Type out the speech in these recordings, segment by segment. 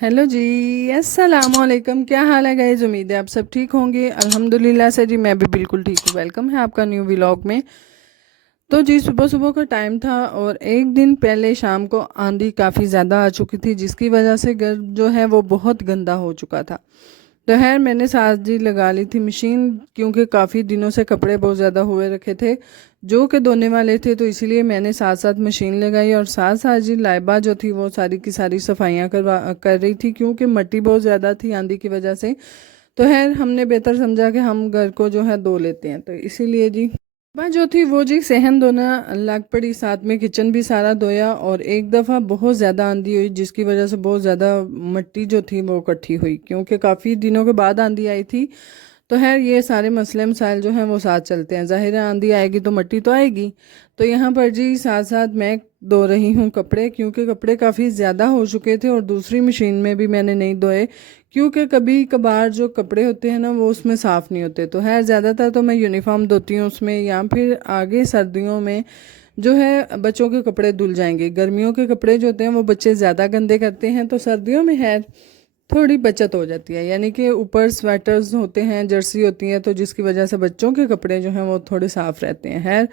Hello जी। अस्सलाम वालेकुम। क्या हाल है गाइस? उम्मीद है आप सब ठीक होंगे। अल्हम्दुलिल्लाह से जी मैं भी बिल्कुल ठीक हूँ। वेलकम है आपका न्यू व्लॉग में। तो जी सुबह सुबह का टाइम था और एक दिन पहले शाम को आंधी काफ़ी ज़्यादा आ चुकी थी, जिसकी वजह से घर जो है वो बहुत गंदा हो चुका था। तो खैर मैंने साथ जी लगा ली थी मशीन, क्योंकि काफ़ी दिनों से कपड़े बहुत ज़्यादा हुए रखे थे जो कि धोने वाले थे, तो इसीलिए मैंने साथ साथ मशीन लगाई और साथ साथ जी लाइबा जो थी वो सारी की सारी सफाइयाँ कर रही थी, क्योंकि मिट्टी बहुत ज़्यादा थी आंधी की वजह से। तो खैर हमने बेहतर समझा कि हम घर को जो है धो लेते हैं, तो इसीलिए जी मैं जो थी वो जी सहन धोना लग पड़ी, साथ में किचन भी सारा धोया। और एक दफ़ा बहुत ज़्यादा आंधी हुई जिसकी वजह से बहुत ज़्यादा मिट्टी जो थी वो इकट्ठी हुई, क्योंकि काफ़ी दिनों के बाद आंधी आई थी। तो खैर ये सारे मसले मसाइल जो हैं वो साथ चलते हैं, ज़ाहिर है आंधी आएगी तो मिट्टी तो आएगी। तो यहाँ पर जी साथ साथ मैं धो रही हूँ कपड़े, क्योंकि कपड़े काफ़ी ज़्यादा हो चुके थे और दूसरी मशीन में भी मैंने नहीं धोए, क्योंकि कभी कभार जो कपड़े होते हैं ना वो उसमें साफ़ नहीं होते। तो खैर ज़्यादातर तो मैं यूनिफॉर्म धोती हूँ उसमें, या फिर आगे सर्दियों में जो है बच्चों के कपड़े धुल जाएंगे। गर्मियों के कपड़े जो होते हैं वो बच्चे ज़्यादा गंदे करते हैं, तो सर्दियों में है थोड़ी बचत हो जाती है, यानी कि ऊपर स्वेटर्स होते हैं, जर्सी होती है, तो जिसकी वजह से बच्चों के कपड़े जो हैं वो थोड़े साफ़ रहते हैं। खैर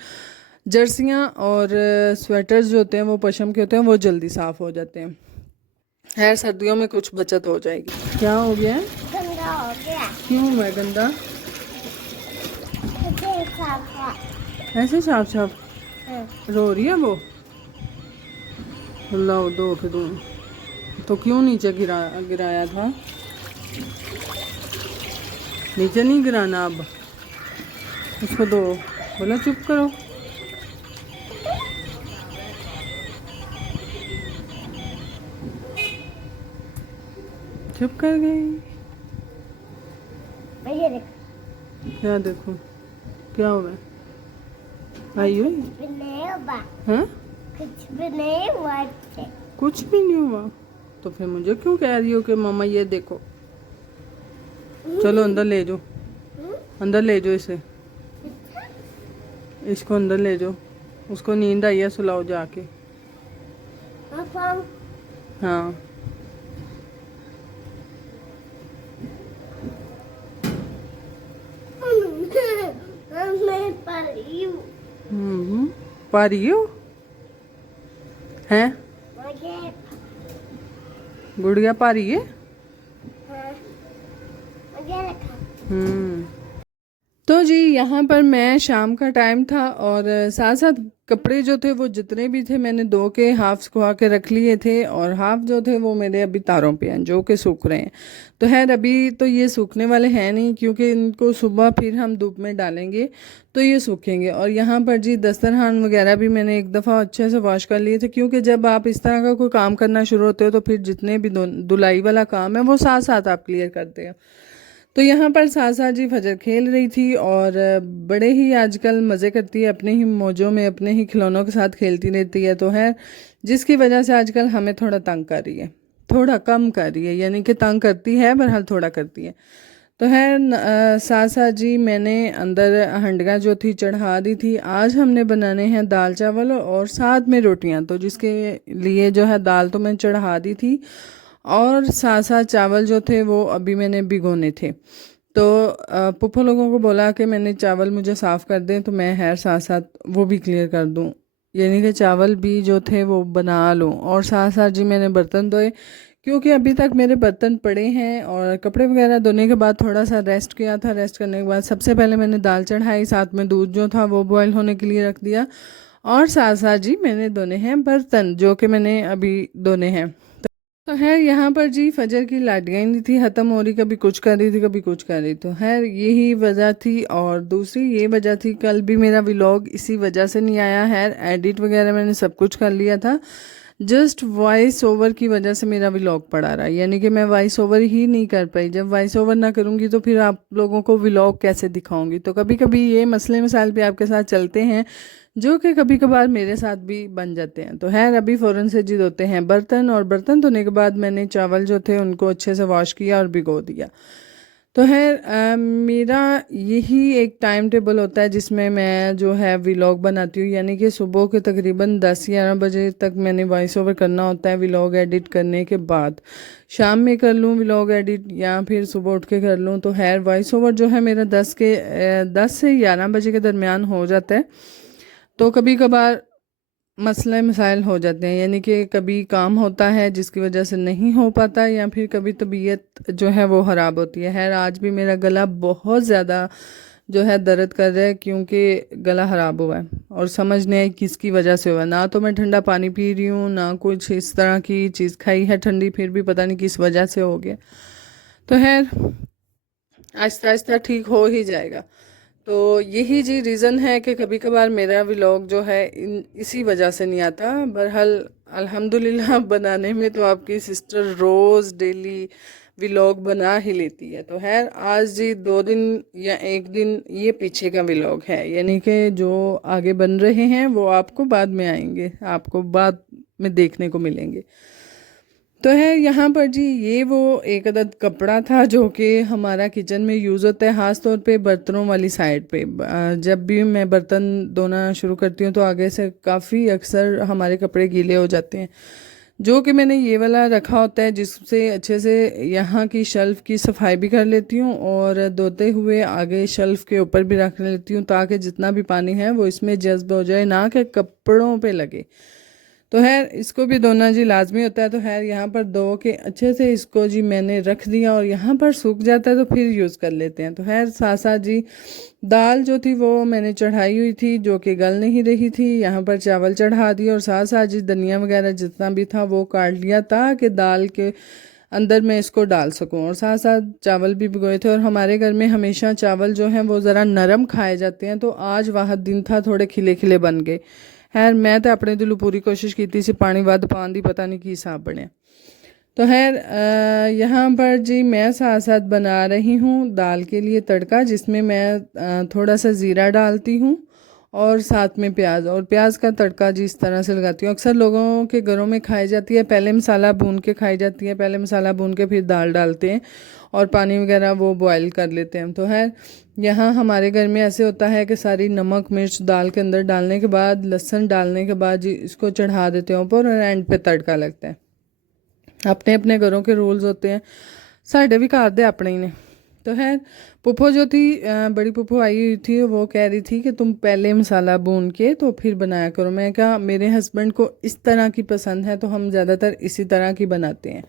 जर्सियाँ और स्वेटर्स जो होते हैं वो पशम के होते हैं, वो जल्दी साफ़ हो जाते हैं। खैर सर्दियों में कुछ बचत हो जाएगी। क्या हो गया है? गंदा हो गया। क्यों मैं गंदा? मुझे साफ है। ऐसे साफ साफ हाँ। रो रही है वो? लाओ दो के दूँ। तो क्यों नीचे गिराया था? नीचे नहीं गिराना अब, उसको दो। बोला चुप करो। चुप कर गई। भैया देख, क्या देखो? क्या हुआ? आई हुई? कुछ भी नहीं हुआ। हाँ? कुछ भी नहीं हुआ इससे। कुछ भी नहीं हुआ? तो फिर मुझे क्यों कह रही हो कि मामा ये देखो? चलो अंदर ले जाओ, अंदर ले जाओ इसे, इसको अंदर ले जाओ। उसको नींद आई है, सुलाओ जाके। पापा, हाँ मैं परी हूँ। पा रही हो? हैं? मुझे गुड़िया पा रही है? हाँ, मुझे रखा। हम्म। तो जी यहाँ पर मैं शाम का टाइम था और साथ साथ कपड़े जो थे वो जितने भी थे मैंने धो के हाफ सुखा के रख लिए थे, और हाफ जो थे वो मेरे अभी तारों पे हैं जो कि सूख रहे हैं। तो खैर अभी तो ये सूखने वाले हैं नहीं, क्योंकि इनको सुबह फिर हम धूप में डालेंगे तो ये सूखेंगे। और यहाँ पर जी दस्तरखान वगैरह भी मैंने एक दफ़ा अच्छे से वॉश कर लिए थे, क्योंकि जब आप इस तरह का कोई काम करना शुरू होते हो तो फिर जितने भी धुलाई वाला काम है वो साथ साथ आप क्लियर करते हो। तो यहाँ पर सासा जी फजर खेल रही थी और बड़े ही आजकल मज़े करती है, अपने ही मौजों में अपने ही खिलौनों के साथ खेलती रहती है। तो है जिसकी वजह से आजकल हमें थोड़ा तंग कर रही है, थोड़ा कम कर रही है, यानी कि तंग करती है बहरहाल थोड़ा करती है। तो है सासा जी मैंने अंदर हंडिया जो थी चढ़ा दी थी। आज हमने बनाने हैं दाल चावल और साथ में रोटियां, तो जिसके लिए जो है दाल तो मैं चढ़ा दी थी और साथ साथ चावल जो थे वो अभी मैंने भिगोने थे। तो पुप्पो लोगों को बोला कि मैंने चावल मुझे साफ़ कर दें, तो मैं है साथ साथ वो भी क्लियर कर दूं, यानी कि चावल भी जो थे वो बना लूं। और साथ साथ जी मैंने बर्तन धोए, क्योंकि अभी तक मेरे बर्तन पड़े हैं। और कपड़े वगैरह धोने के बाद थोड़ा सा रेस्ट किया था। रेस्ट करने के बाद सबसे पहले मैंने दाल चढ़ाई, साथ में दूध जो था वो बॉयल होने के लिए रख दिया। और साथ साथ जी मैंने धोने हैं बर्तन, जो कि मैंने अभी धोने हैं। तो है यहाँ पर जी फजर की लाटियाँ ही नहीं थी ख़त्म हो रही, कभी कुछ कर रही थी कभी कुछ कर रही। तो खैर यही वजह थी, और दूसरी ये वजह थी कल भी मेरा व्लॉग इसी वजह से नहीं आया है। एडिट वगैरह मैंने सब कुछ कर लिया था, जस्ट वॉइस ओवर की वजह से मेरा व्लॉग पड़ा रहा, यानी कि मैं वॉइस ओवर ही नहीं कर पाई। जब वॉइस ओवर ना करूँगी तो फिर आप लोगों को व्लॉग कैसे दिखाऊंगी? तो कभी कभी ये मसले मसाइल भी आपके साथ चलते हैं, जो कि कभी कभार मेरे साथ भी बन जाते हैं। तो खैर अभी फ़ौरन से जी धोते हैं बर्तन, और बर्तन धोने के बाद मैंने चावल जो थे उनको अच्छे से वॉश किया और भिगो दिया। तो है मेरा यही एक टाइम टेबल होता है जिसमें मैं जो है व्लॉग बनाती हूँ, यानी कि सुबह के तकरीबन 10-11 बजे तक मैंने वॉइस ओवर करना होता है व्लॉग एडिट करने के बाद। शाम में कर लूँ व्लॉग एडिट या फिर सुबह उठ के कर लूँ, तो है वॉइस ओवर जो है मेरा 10 से 11 बजे के दरमियान हो जाता है। तो कभी कभार मसले मसाइल हो जाते हैं, यानी कि कभी काम होता है जिसकी वजह से नहीं हो पाता, या फिर कभी तबीयत जो है वो ख़राब होती है। आज भी मेरा गला बहुत ज़्यादा जो है दर्द कर रहा है क्योंकि गला ख़राब हुआ है और समझ नहीं आई किसकी वजह से हुआ है। ना तो मैं ठंडा पानी पी रही हूँ, ना कुछ इस तरह की चीज़ खाई है ठंडी, फिर भी पता नहीं किस वजह से हो गया। तो आहिस्ता आहिस्ता ठीक हो ही जाएगा। तो यही जी रीज़न है कि कभी कभार मेरा व्लॉग जो है इसी वजह से नहीं आता। बहरहाल अल्हम्दुलिल्लाह बनाने में तो आपकी सिस्टर रोज़ डेली व्लॉग बना ही लेती है। तो आज जी 2 दिन या 1 दिन ये पीछे का व्लॉग है, यानी कि जो आगे बन रहे हैं वो आपको बाद में आएंगे, आपको बाद में देखने को मिलेंगे। तो यहाँ पर जी ये वो एक अदद कपड़ा था जो कि हमारा किचन में यूज़ होता है, ख़ास तौर पे बर्तनों वाली साइड पे। जब भी मैं बर्तन धोना शुरू करती हूँ तो आगे से काफ़ी अक्सर हमारे कपड़े गीले हो जाते हैं, जो कि मैंने ये वाला रखा होता है जिससे अच्छे से यहाँ की शेल्फ़ की सफाई भी कर लेती हूँ और धोते हुए आगे शेल्फ़ के ऊपर भी रख लेती हूँ, ताकि जितना भी पानी है वो इसमें जज्ब हो जाए, ना कि कपड़ों पे लगे। तो इसको भी धोना जी लाजमी होता है। तो यहाँ पर धो के अच्छे से इसको जी मैंने रख दिया और यहाँ पर सूख जाता है तो फिर यूज़ कर लेते हैं। तो साथ साथ जी दाल जो थी वो मैंने चढ़ाई हुई थी जो कि गल नहीं रही थी, यहाँ पर चावल चढ़ा दिया और साथ साथ जी धनिया वगैरह जितना भी था वो काट लिया ताकि दाल के अंदर मैं इसको डाल सकूं, और साथ साथ चावल भी भिगोए थे। और हमारे घर में हमेशा चावल जो हैं वो ज़रा नरम खाए जाते हैं, तो आज वह दिन था थोड़े खिले खिले बन गए। मैं तो अपने दिलों पूरी कोशिश की थी पानी वध पान दी, पता नहीं की हिसाब बने। तो यहाँ पर जी मैं साथ साथ बना रही हूँ दाल के लिए तड़का, जिसमें मैं थोड़ा सा ज़ीरा डालती हूँ और साथ में प्याज, और प्याज का तड़का जी इस तरह से लगाती हूँ। अक्सर लोगों के घरों में खाई जाती है, पहले मसाला भून के खाई जाती है, पहले मसाला भून के फिर दाल डालते हैं और पानी वगैरह वो बॉयल कर लेते हैं। तो यहाँ हमारे घर में ऐसे होता है कि सारी नमक मिर्च दाल के अंदर डालने के बाद, लहसुन डालने के बाद जी इसको चढ़ा देते हैं ऊपर और एंड पे तड़का लगता है। अपने अपने घरों के रूल्स होते हैं, साढ़े भी घर दे अपने ही ने। तो पुप्पो जो थी बड़ी पुप्पो आई हुई थी, वो कह रही थी कि तुम पहले मसाला भून के तो फिर बनाया करो। मैं कहा मेरे हस्बैंड को इस तरह की पसंद है तो हम ज़्यादातर इसी तरह की बनाते हैं।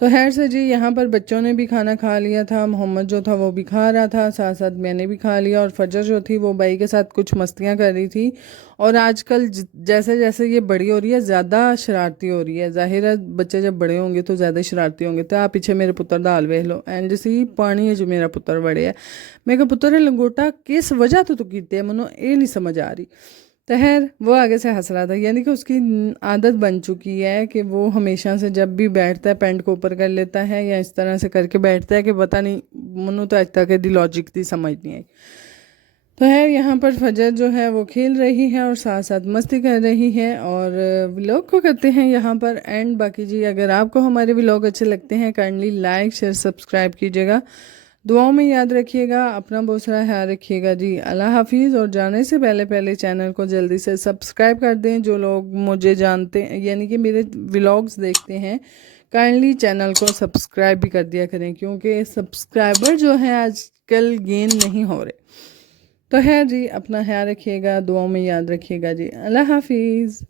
तो से जी यहाँ पर बच्चों ने भी खाना खा लिया था, मोहम्मद जो था वो भी खा रहा था, साथ साथ मैंने भी खा लिया। और फजर जो थी वो भाई के साथ कुछ मस्तियाँ कर रही थी। और आजकल जैसे जैसे ये बड़ी हो रही है ज़्यादा शरारती हो रही है, जाहिर है बच्चे जब बड़े होंगे तो ज़्यादा शरारती होंगे। तो आप पीछे मेरे पुत्र दा हाल वेख लो, एंड जैसे पानी है जो मेरा पुत्र बड़े है। मैं कहा पुत्र लंगोटा किस वजह तो तू कीते, मनो ये नहीं समझ आ रही। तो वो आगे से हंस रहा था, यानी कि उसकी आदत बन चुकी है कि वो हमेशा से जब भी बैठता है पैंट को ऊपर कर लेता है या इस तरह से करके बैठता है कि पता नहीं मनु तो आज तक दी लॉजिक थी समझ नहीं आई। तो यहाँ पर फजर जो है वो खेल रही है और साथ साथ मस्ती कर रही है, और व्लॉग को करते हैं यहाँ पर एंड। बाकी जी अगर आपको हमारे व्लॉग अच्छे लगते हैं काइंडली लाइक शेयर सब्सक्राइब कीजिएगा, दुआओं में याद रखिएगा, अपना बहुत सारा ख्याल रखिएगा जी। अल्लाह हाफिज़। और जाने से पहले चैनल को जल्दी से सब्सक्राइब कर दें। जो लोग मुझे जानते हैं यानी कि मेरे व्लॉग्स देखते हैं, काइंडली चैनल को सब्सक्राइब भी कर दिया करें, क्योंकि सब्सक्राइबर जो हैं आजकल गेन नहीं हो रहे। तो जी अपना ख्याल रखिएगा, दुआओं में याद रखिएगा जी। अल्लाह हाफिज़।